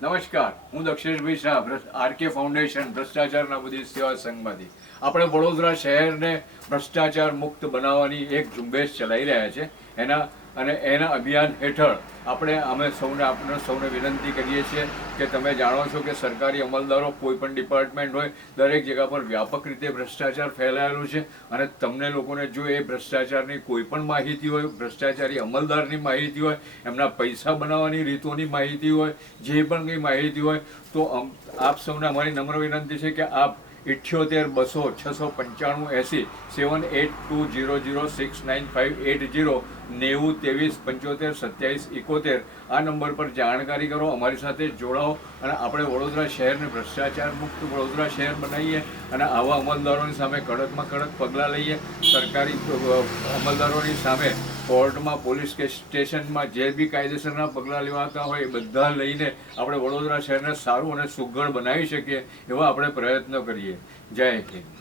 નમસ્કાર, હું Daksheshbhai Shah, RK foundation ભ્રષ્ટાચારના બધી સેવા સંઘમાંથી. આપણે વડોદરા શહેરને ભ્રષ્ટાચાર મુક્ત બનાવવાની એક ઝુંબેશ ચલાવી રહ્યા છે. એના અભિયાન હેઠળ અમે સૌને વિનંતી કરીએ છીએ કે તમે જાણો છો કે સરકારી અમલદારો કોઈ પણ ડિપાર્ટમેન્ટ હોય દરેક જગ્યા પર વ્યાપક રીતે ભ્રષ્ટાચાર ફેલાયેલો છે અને તમને લોકોને જો એ ભ્રષ્ટાચારની કોઈ પણ માહિતી હોય, ભ્રષ્ટાચારી અમલદારની માહિતી હોય, એમના પૈસા બનાવવાની રીતોની માહિતી હોય, જે પણ કંઈ માહિતી હોય તો આપ સૌને અમારી નમ્ર વિનંતી છે કે આપ 78 200 695 80 7820069580 90 23 75 27 આ નંબર પર જાણકારી કરો, અમારી સાથે જોડાઓ અને આપણે વડોદરા શહેરને ભ્રષ્ટાચાર મુક્ત વડોદરા શહેર બનાવીએ અને આવા અમલદારોની સામે કડકમાં કડક પગલાં લઈએ. સરકારી અમલદારોની સામે કોર્ટમાં, પોલીસ સ્ટેશનમાં જે બી કાયદેસરના પગલાં લેવાતા હોય એ બધા લઈને આપણે વડોદરા શહેરને સારું અને સુઘડ બનાવી શકીએ એવા આપણે પ્રયત્નો કરીએ. જય હિન્દ.